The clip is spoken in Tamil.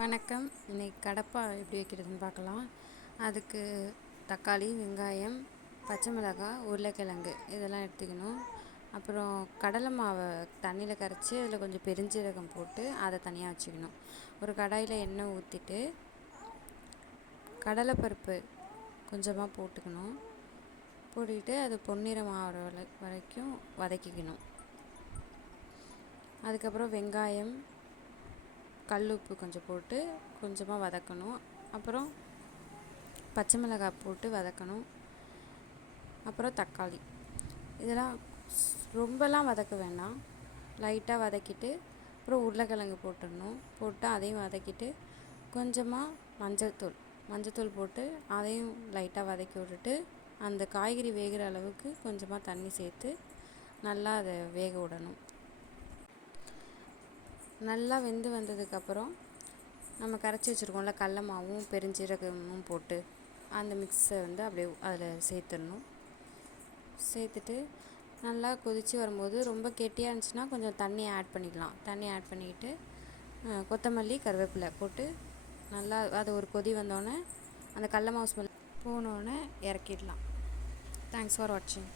வணக்கம். இன்றைக்கி கடப்பா எப்படி வைக்கிறதுன்னு பார்க்கலாம். அதுக்கு தக்காளி, வெங்காயம், பச்சை மிளகாய், உருளைக்கிழங்கு இதெல்லாம் எடுத்துக்கணும். அப்புறம் கடலை மாவை தண்ணியில் கரைச்சி அதில் கொஞ்சம் பெருஞ்சீரகம் போட்டு அதை தனியாக வச்சுக்கணும். ஒரு கடாயில் எண்ணெய் ஊற்றிட்டு கடலைப்பருப்பு கொஞ்சமாக போட்டுக்கணும். போட்டுக்கிட்டு அது பொன்னிறம் ஆகிற வரைக்கும் வதக்கிக்கணும். அதுக்கப்புறம் வெங்காயம், கல் உப்பு கொஞ்சம் போட்டு கொஞ்சமாக வதக்கணும். அப்புறம் பச்சை மிளகாய் போட்டு வதக்கணும். அப்புறம் தக்காளி இதெல்லாம் ரொம்பலாம் வதக்க வேண்டாம், லைட்டாக வதக்கிட்டு அப்புறம் உருளைக்கிழங்கு போட்டு அதையும் வதக்கிட்டு கொஞ்சமாக மஞ்சத்தூள் போட்டு அதையும் லைட்டாக வதக்கி விட்டுட்டு அந்த காய்கறி வேகிற அளவுக்கு கொஞ்சமாக தண்ணி சேர்த்து நல்லா அதை வேக விடணும். நல்லா வெந்து வந்ததுக்கப்புறம் நம்ம கரைச்சி வச்சுருக்கோம்ல கடல மாவும் பெருஞ்சீரகமும் போட்டு அந்த மிக்ஸை அப்படியே அதில் சேர்த்துட்டு நல்லா கொதித்து வரும்போது ரொம்ப கெட்டியாக இருந்துச்சுன்னா கொஞ்சம் தண்ணி ஆட் பண்ணிக்கலாம். தண்ணி ஆட் பண்ணிக்கிட்டு கொத்தமல்லி, கருவேப்பிலை போட்டு நல்லா அது ஒரு கொதி வந்தோடனே அந்த கடல மாவு ஸ்மெல் போனோடனே இறக்கிடலாம். தேங்க்ஸ் ஃபார் வாட்சிங்.